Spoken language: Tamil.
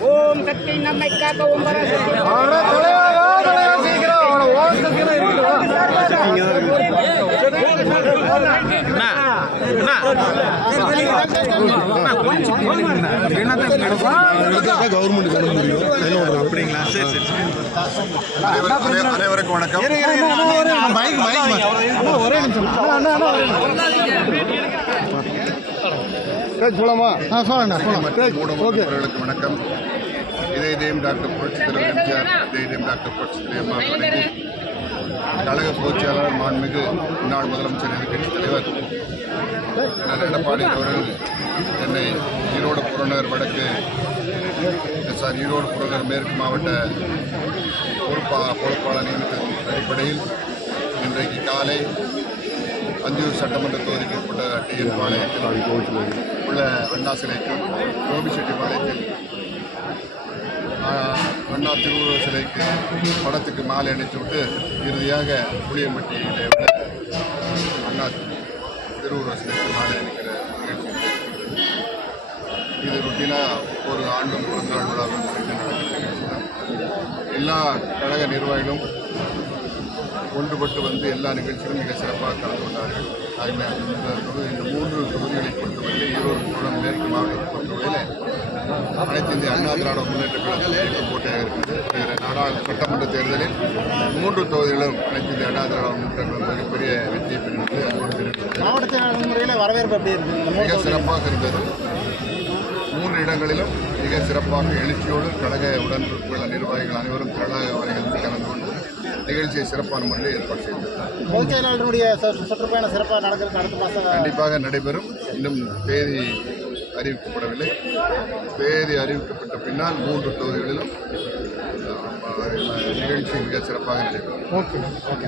ஓம் சக்தி நம்மை காக்க ஓம் கவர்மெண்ட் சொல்ல முடியும். அப்படிங்களா? சரி சரி சரி. அனை- அனைவருக்கும் வணக்கம் ஒரே நிமிஷம். போலாமா ஆ சொல்லண்ணா போலாம் ஓகே. ஊடகங்களுக்கு வணக்கம். இதே இதயம் டாக்டர் புரட்சி தலைவர் எம்ஜிஆர் இதே இதயம் டாக்டர் புரட்சி தலைவர் கழக பொதுச்செயலாளர் மாண்புமிகு முன்னாள் முதலமைச்சர் எதிர்க்கட்சி தலைவர் எடப்பாடி அவர்கள் என்னை ஈரோடு புறநகர் வடக்கு சார் ஈரோடு புறநகர் மேற்கு மாவட்ட பொறுப்பா பொறுப்பாளர் நியமித்ததன் அடிப்படையில் இன்றைக்கு காலை அஞ்சூர் சட்டமன்ற தொகுதிக்கு உட்பட்ட டிஎன் பாளையத்தில் உள்ள வெண்ணா சிலைக்கும் கோபிச்செட்டிப்பாளையத்தில் அண்ணா திருவுருவ சிலைக்கு படத்துக்கு மாலை அணித்து விட்டு இறுதியாக புளியம்பட்டியில் உள்ள அண்ணா திருவுருவ சிலைக்கு மாலை அணிக்கிற நிகழ்ச்சி. இது ருட்டினாக ஒரு ஆண்டும் பிறந்தநாள் விழாவில் நடக்கிற நிகழ்ச்சி தான் எல்லா கழக நிர்வாகிகளும் ஒன்றுபட்டு வந்து எல்லா நிகழ்ச்சியிலும் மிக சிறப்பாக கலந்து கொண்டார்கள். ஆகிய இந்த மூன்று தொகுதிகளை பொறுத்தவரையில் ஈரோடு குளம் மேற்கு மாவட்டத்தை பொறுத்தவரையில் அனைத்து இந்திய அண்ணா திராவிட முன்னேற்ற கழகத்தில் போட்டியாக இருக்கிறது. நாடாளு சட்டமன்ற தேர்தலில் மூன்று தொகுதிகளும் அனைத்து இந்திய அண்ணா திராவிட முன்னேற்ற கழகம் மிகப்பெரிய வெற்றியை பெறுகிறது அதோடு இருக்கிறது. மாவட்ட செயலாளர் முறையில் வரவேற்பு மிக சிறப்பாக இருந்தது. மூன்று இடங்களிலும் மிக சிறப்பாக எழுச்சியோடு கழக உடன்பிறப்புள்ள நிர்வாகிகள் அனைவரும் திரளாக வருகிறது நிகழ்ச்சியை சிறப்பான முறையில் ஏற்பாடு செய்திருந்தார் பொதுச் செயலாளருடைய சுற்றுப்பயணம் சிறப்பாக நடக்கிறது அடுத்த மாதம் கண்டிப்பாக நடைபெறும். இன்னும் தேதி அறிவிக்கப்படவில்லை. தேதி அறிவிக்கப்பட்ட பின்னால் மூன்று தொகுதிகளிலும் நிகழ்ச்சி மிக சிறப்பாக நடைபெறும். Okay okay.